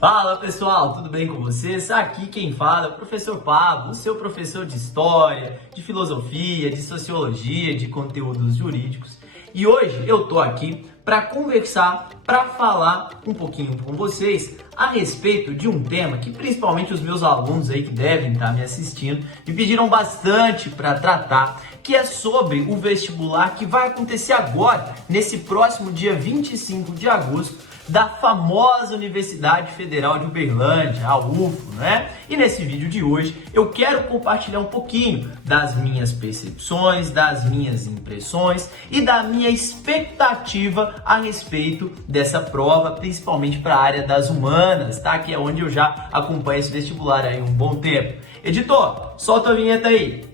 Fala pessoal, tudo bem com vocês? Aqui quem fala é o professor Pablo, o seu professor de História, de Filosofia, de Sociologia, de conteúdos jurídicos. E hoje eu tô aqui para conversar, para falar um pouquinho com vocês a respeito de um tema que principalmente os meus alunos aí que devem estar me assistindo me pediram bastante para tratar, que é sobre o vestibular que vai acontecer agora, nesse próximo dia 25 de agosto, da famosa Universidade Federal de Uberlândia, a UFO, né? E nesse vídeo de hoje eu quero compartilhar um pouquinho das minhas percepções, das minhas impressões e da minha expectativa a respeito dessa prova, principalmente para a área das humanas, tá? Que é onde eu já acompanho esse vestibular aí há um bom tempo. Editor, solta a vinheta aí!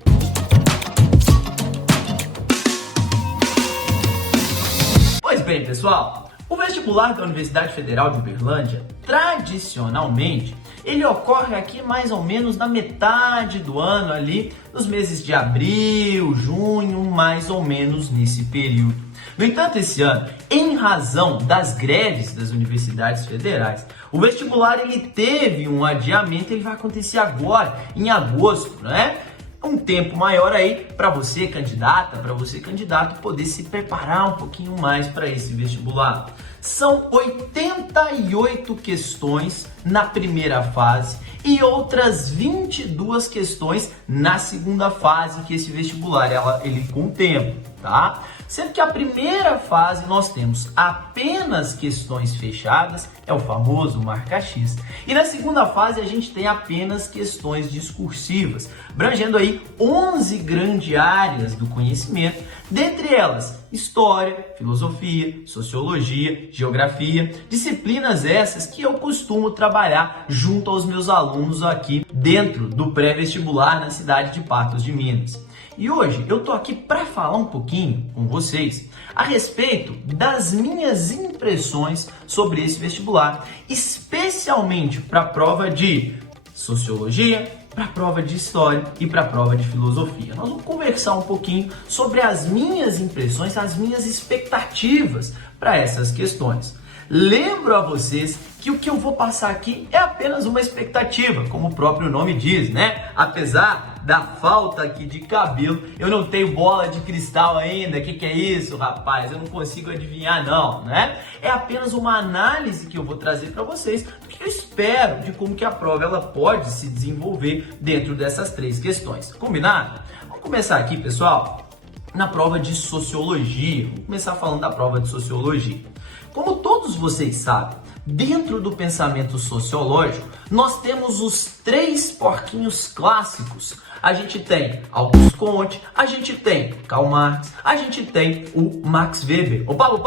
Pois bem, pessoal, o vestibular da Universidade Federal de Uberlândia, tradicionalmente, ele ocorre aqui mais ou menos na metade do ano ali, nos meses de abril, junho, mais ou menos nesse período. No entanto, esse ano, em razão das greves das universidades federais, o vestibular ele teve um adiamento, ele vai acontecer agora, em agosto, né? Um tempo maior aí para você, candidata, para você, candidato, poder se preparar um pouquinho mais para esse vestibular. São 88 questões na primeira fase e outras 22 questões na segunda fase que esse vestibular ele contempla, tá? Sendo que a primeira fase nós temos apenas questões fechadas, é o famoso marca-X. E na segunda fase a gente tem apenas questões discursivas, abrangendo aí 11 grandes áreas do conhecimento, dentre elas História, Filosofia, Sociologia, Geografia, disciplinas essas que eu costumo trabalhar junto aos meus alunos aqui dentro do pré-vestibular na cidade de Patos de Minas. E hoje eu tô aqui para falar um pouquinho com vocês a respeito das minhas impressões sobre esse vestibular, especialmente para a prova de Sociologia, para a prova de História e para a prova de Filosofia. Nós vamos conversar um pouquinho sobre as minhas impressões, as minhas expectativas para essas questões. Lembro a vocês que o que eu vou passar aqui é apenas uma expectativa, como o próprio nome diz, né? Apesar da falta aqui de cabelo, eu não tenho bola de cristal ainda. Que é isso, rapaz? Eu não consigo adivinhar não, né? É apenas uma análise que eu vou trazer para vocês, porque eu espero de como que a prova ela pode se desenvolver dentro dessas três questões. Combinado? Vamos começar aqui, pessoal, na prova de Sociologia. Vamos começar falando da prova de Sociologia. Como todos vocês sabem, dentro do pensamento sociológico, nós temos os três porquinhos clássicos. A gente tem Auguste Comte, a gente tem Karl Marx, a gente tem o Max Weber. Ô Pablo,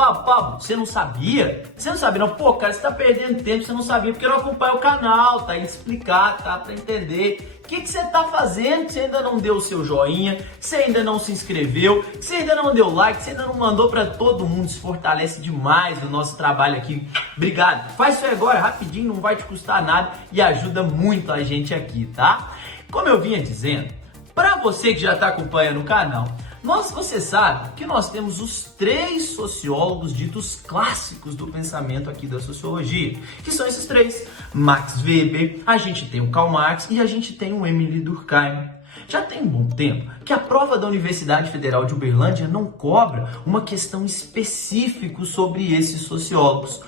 você não sabia? Você não sabia não? Pô, cara, você tá perdendo tempo, você não sabia porque não acompanha o canal, tá aí explicar, tá? Pra entender. O que você tá fazendo que você ainda não deu o seu joinha, que você ainda não se inscreveu, que você ainda não deu like, que você ainda não mandou para todo mundo? Isso fortalece demais o nosso trabalho aqui. Obrigado. Faz isso aí agora, rapidinho, não vai te custar nada e ajuda muito a gente aqui, tá? Como eu vinha dizendo, para você que já está acompanhando o canal, você sabe que nós temos os três sociólogos ditos clássicos do pensamento aqui da sociologia, que são esses três: Max Weber, a gente tem o Karl Marx e a gente tem o Émile Durkheim. Já tem um bom tempo que a prova da Universidade Federal de Uberlândia não cobra uma questão específica sobre esses sociólogos,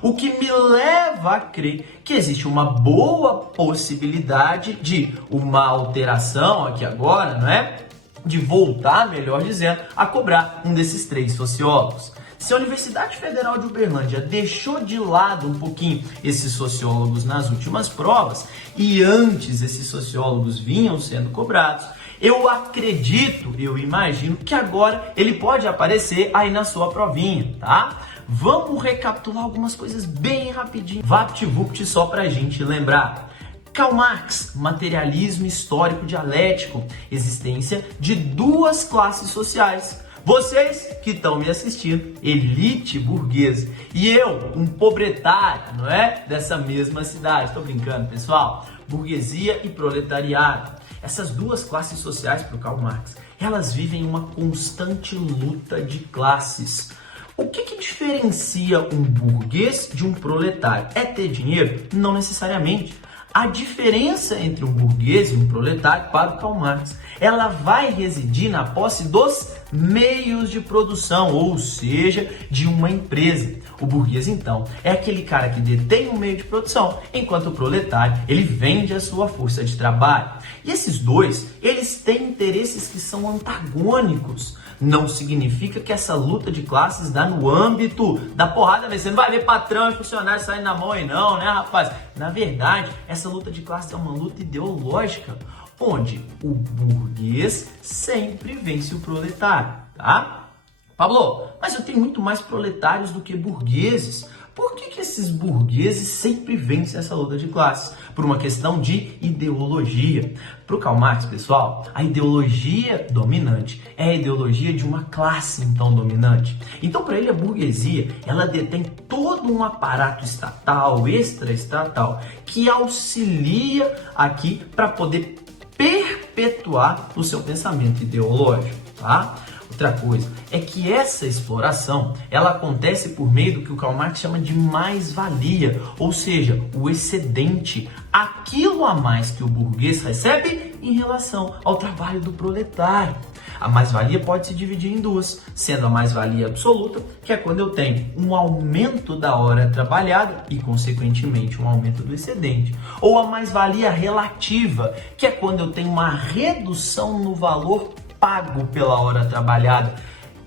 o que me leva a crer que existe uma boa possibilidade de uma alteração aqui agora, não é? De voltar, melhor dizendo, a cobrar um desses três sociólogos. Se a Universidade Federal de Uberlândia deixou de lado um pouquinho esses sociólogos nas últimas provas e antes esses sociólogos vinham sendo cobrados, eu acredito, eu imagino que agora ele pode aparecer aí na sua provinha, tá? Vamos recapitular algumas coisas bem rapidinho, vapt-vupt, só pra gente lembrar. Karl Marx, materialismo histórico dialético, existência de duas classes sociais. Vocês que estão me assistindo, elite burguesa, e eu, um pobretário, não é? Dessa mesma cidade. Estou brincando, pessoal. Burguesia e proletariado. Essas duas classes sociais para o Karl Marx, elas vivem uma constante luta de classes. O que diferencia um burguês de um proletário? É ter dinheiro? Não necessariamente. A diferença entre um burguês e um proletário, para o Karl Marx, ela vai residir na posse dos meios de produção, ou seja, de uma empresa. O burguês, então, é aquele cara que detém um meio de produção, enquanto o proletário, ele vende a sua força de trabalho. E esses dois, eles têm interesses que são antagônicos. Não significa que essa luta de classes dá no âmbito da porrada, mas você não vai ver patrão e funcionário saindo na mão aí não, né, rapaz? Na verdade, essa luta de classes é uma luta ideológica, onde o burguês sempre vence o proletário, tá? Pablo, mas eu tenho muito mais proletários do que burgueses. Por que esses burgueses sempre vencem essa luta de classes? Por uma questão de ideologia. Para o Karl Marx, pessoal, a ideologia dominante é a ideologia de uma classe, então, dominante. Então, para ele, a burguesia, ela detém todo um aparato estatal, extra-estatal, que auxilia aqui para poder perpetuar o seu pensamento ideológico, tá? Outra coisa é que essa exploração, ela acontece por meio do que o Karl Marx chama de mais-valia, ou seja, o excedente, aquilo a mais que o burguês recebe em relação ao trabalho do proletário. A mais-valia pode se dividir em duas, sendo a mais-valia absoluta, que é quando eu tenho um aumento da hora trabalhada e, consequentemente, um aumento do excedente. Ou a mais-valia relativa, que é quando eu tenho uma redução no valor pago pela hora trabalhada.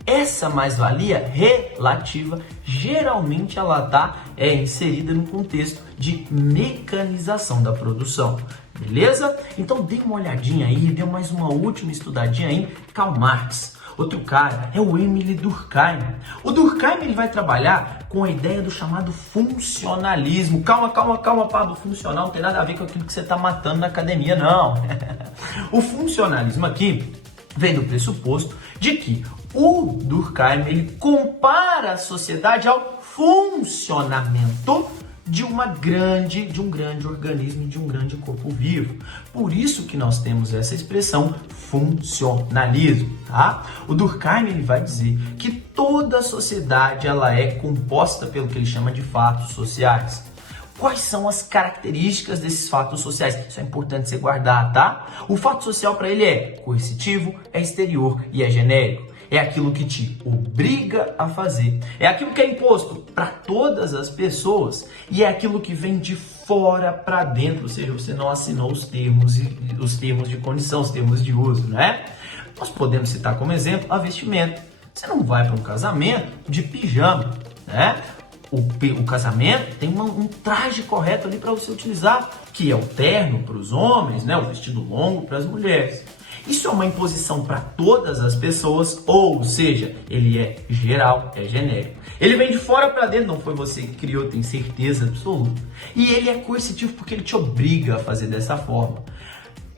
Essa mais-valia relativa, geralmente ela está inserida no contexto de mecanização da produção. Beleza? Então dê uma olhadinha aí, dê mais uma última estudadinha aí, Karl Marx. Outro cara é o Emile Durkheim. O Durkheim ele vai trabalhar com a ideia do chamado funcionalismo. Calma, Pablo, funcional não tem nada a ver com aquilo que você está matando na academia, não. O funcionalismo aqui vem do pressuposto de que o Durkheim ele compara a sociedade ao funcionamento de um grande organismo, de um grande corpo vivo. Por isso que nós temos essa expressão funcionalismo, tá? O Durkheim ele vai dizer que toda a sociedade ela é composta pelo que ele chama de fatos sociais. Quais são as características desses fatos sociais? Isso é importante você guardar, tá? O fato social para ele é coercitivo, é exterior e é genérico. É aquilo que te obriga a fazer. É aquilo que é imposto para todas as pessoas e é aquilo que vem de fora para dentro, ou seja, você não assinou os termos de condição, os termos de uso, né? Nós podemos citar como exemplo a vestimenta. Você não vai para um casamento de pijama, né? O casamento tem um traje correto ali para você utilizar, que é o terno para os homens, né? O vestido longo para as mulheres. Isso é uma imposição para todas as pessoas, ou seja, ele é geral, é genérico. Ele vem de fora para dentro, não foi você que criou, tem certeza absoluta. E ele é coercitivo porque ele te obriga a fazer dessa forma.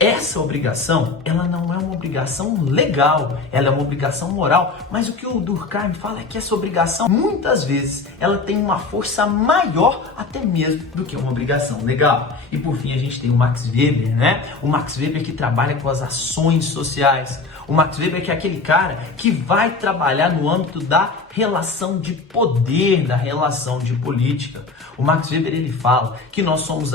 Essa obrigação, ela não é uma obrigação legal, ela é uma obrigação moral, mas o que o Durkheim fala é que essa obrigação, muitas vezes, ela tem uma força maior até mesmo do que uma obrigação legal. E por fim, a gente tem o Max Weber, né? O Max Weber que trabalha com as ações sociais. O Max Weber que é aquele cara que vai trabalhar no âmbito da relação de poder, da relação de política. O Max Weber, ele fala que nós somos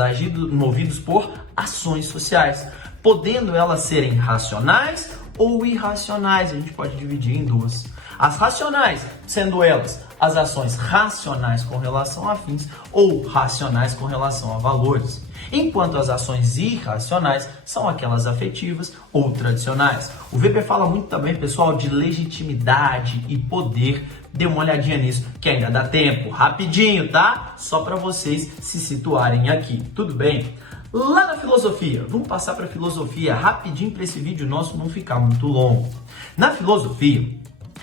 movidos por ações sociais, podendo elas serem racionais ou irracionais. A gente pode dividir em duas. As racionais, sendo elas as ações racionais com relação a fins ou racionais com relação a valores. Enquanto as ações irracionais são aquelas afetivas ou tradicionais. O Weber fala muito também, pessoal, de legitimidade e poder. Dê uma olhadinha nisso que ainda dá tempo. Rapidinho, tá? Só para vocês se situarem aqui. Tudo bem? Lá na filosofia, vamos passar para a filosofia rapidinho para esse vídeo nosso não ficar muito longo. Na filosofia,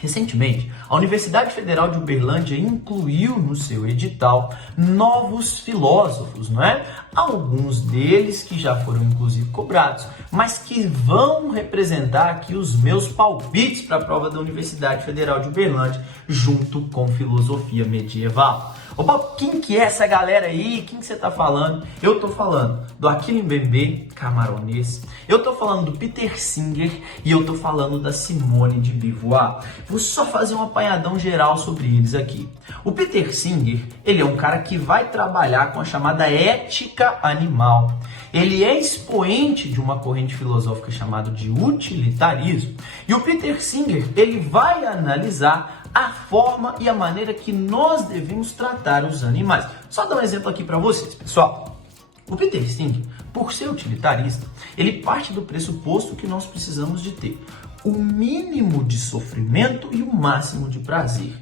recentemente, a Universidade Federal de Uberlândia incluiu no seu edital novos filósofos, não é? Alguns deles que já foram inclusive cobrados, mas que vão representar aqui os meus palpites para a prova da Universidade Federal de Uberlândia, junto com filosofia medieval. Opa, quem que é essa galera aí? Quem que você tá falando? Eu tô falando do Aquile Mbembe, camaronês. Eu tô falando do Peter Singer e eu tô falando da Simone de Beauvoir. Vou só fazer um apanhadão geral sobre eles aqui. O Peter Singer, ele é um cara que vai trabalhar com a chamada ética animal. Ele é expoente de uma corrente filosófica chamada de utilitarismo. E o Peter Singer, ele vai analisar a forma e a maneira que nós devemos tratar os animais. Só dar um exemplo aqui para vocês, pessoal. O Peter Singer, por ser utilitarista, ele parte do pressuposto que nós precisamos de ter o mínimo de sofrimento e o máximo de prazer.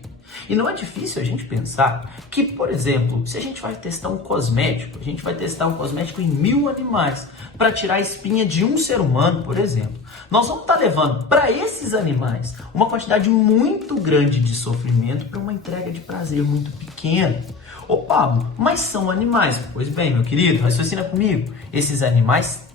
E não é difícil a gente pensar que, por exemplo, se a gente vai testar um cosmético, a gente vai testar um cosmético em 1000 animais para tirar a espinha de um ser humano, por exemplo. Nós vamos estar levando para esses animais uma quantidade muito grande de sofrimento para uma entrega de prazer muito pequena. Ô Pablo, mas são animais. Pois bem, meu querido, raciocina comigo. Esses animais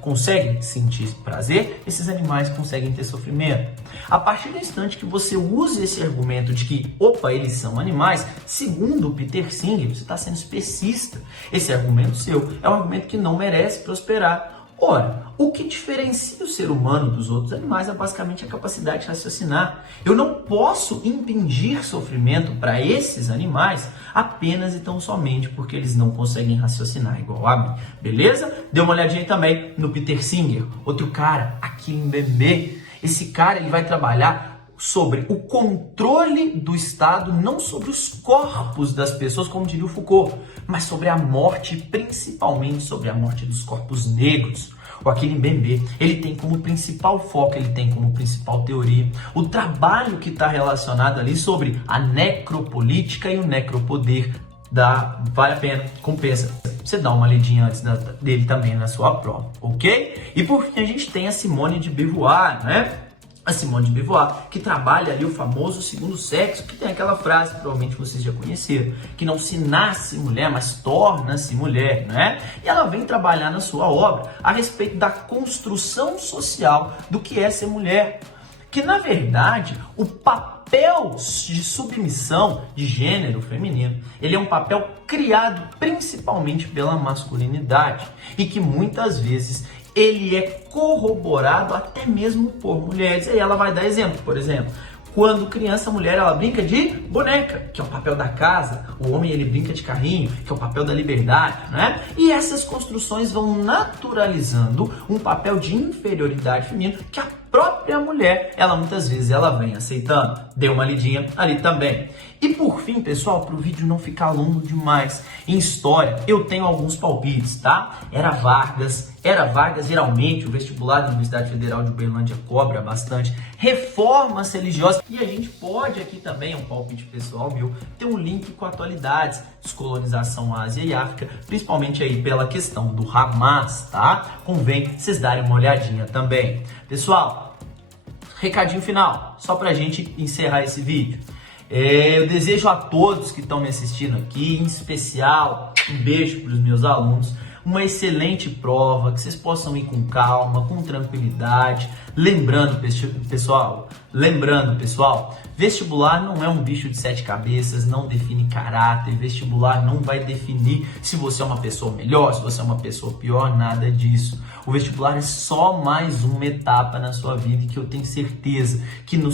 conseguem sentir prazer, esses animais conseguem ter sofrimento. A partir do instante que você usa esse argumento de que, opa, eles são animais, segundo o Peter Singer, você está sendo especista. Esse argumento seu é um argumento que não merece prosperar. Ora, o que diferencia o ser humano dos outros animais é basicamente a capacidade de raciocinar. Eu não posso impingir sofrimento para esses animais apenas e tão somente porque eles não conseguem raciocinar igual a mim, beleza? Dê uma olhadinha aí também no Peter Singer, outro cara, Aquile Mbembe. Esse cara ele vai trabalhar sobre o controle do Estado, não sobre os corpos das pessoas, como diria o Foucault, mas sobre a morte, principalmente sobre a morte dos corpos negros. O Aquile Mbembe, ele tem como principal foco, ele tem como principal teoria o trabalho que está relacionado ali sobre a necropolítica e o necropoder. Vale a pena, compensa você dar uma lidinha antes dele também na sua prova, ok? E por fim a gente tem a Simone de Beauvoir, né? A Simone de Beauvoir, que trabalha ali o famoso segundo sexo, que tem aquela frase que provavelmente vocês já conheceram, que não se nasce mulher, mas torna-se mulher, né? E ela vem trabalhar na sua obra a respeito da construção social do que é ser mulher. Que, na verdade, o papel de submissão de gênero feminino, ele é um papel criado principalmente pela masculinidade e que muitas vezes ele é corroborado até mesmo por mulheres. E aí ela vai dar exemplo, por exemplo, quando criança, a mulher ela brinca de boneca, que é o papel da casa, o homem ele brinca de carrinho, que é o papel da liberdade, né? E essas construções vão naturalizando um papel de inferioridade feminina que a própria mulher, ela muitas vezes ela vem aceitando. Dê uma lidinha ali também. E por fim, pessoal, para o vídeo não ficar longo demais, em história eu tenho alguns palpites, tá? Era Vargas, geralmente o vestibular da Universidade Federal de Uberlândia cobra bastante reformas religiosas. E a gente pode aqui também, é um palpite pessoal meu, ter um link com atualidades, descolonização Ásia e África, principalmente aí pela questão do Hamas, tá? Convém vocês darem uma olhadinha também. Pessoal, recadinho final, só pra gente encerrar esse vídeo. Eu desejo a todos que estão me assistindo aqui, em especial, um beijo para os meus alunos, uma excelente prova, que vocês possam ir com calma, com tranquilidade. Lembrando, pessoal, vestibular não é um bicho de 7 cabeças, não define caráter, vestibular não vai definir se você é uma pessoa melhor, se você é uma pessoa pior, nada disso. O vestibular é só mais uma etapa na sua vida que eu tenho certeza que no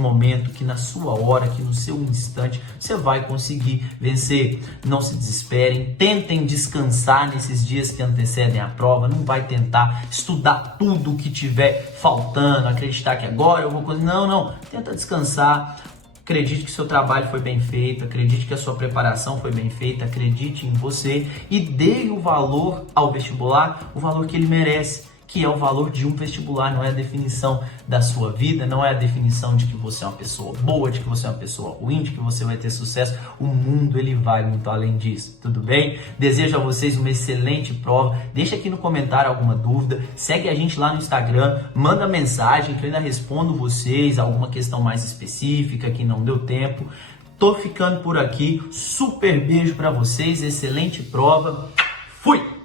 momento, que na sua hora, que no seu instante, você vai conseguir vencer. Não se desesperem, tentem descansar nesses dias que antecedem a prova, não vai tentar estudar tudo o que tiver faltando, acreditar que agora eu vou... Não, tenta descansar. Acredite que seu trabalho foi bem feito, acredite que a sua preparação foi bem feita, acredite em você e dê o valor ao vestibular, o valor que ele merece, que é o valor de um vestibular, não é a definição da sua vida, não é a definição de que você é uma pessoa boa, de que você é uma pessoa ruim, de que você vai ter sucesso. O mundo ele vai muito além disso, tudo bem? Desejo a vocês uma excelente prova. Deixa aqui no comentário alguma dúvida, segue a gente lá no Instagram, manda mensagem que eu ainda respondo vocês, alguma questão mais específica que não deu tempo. Tô ficando por aqui, super beijo para vocês, excelente prova, fui!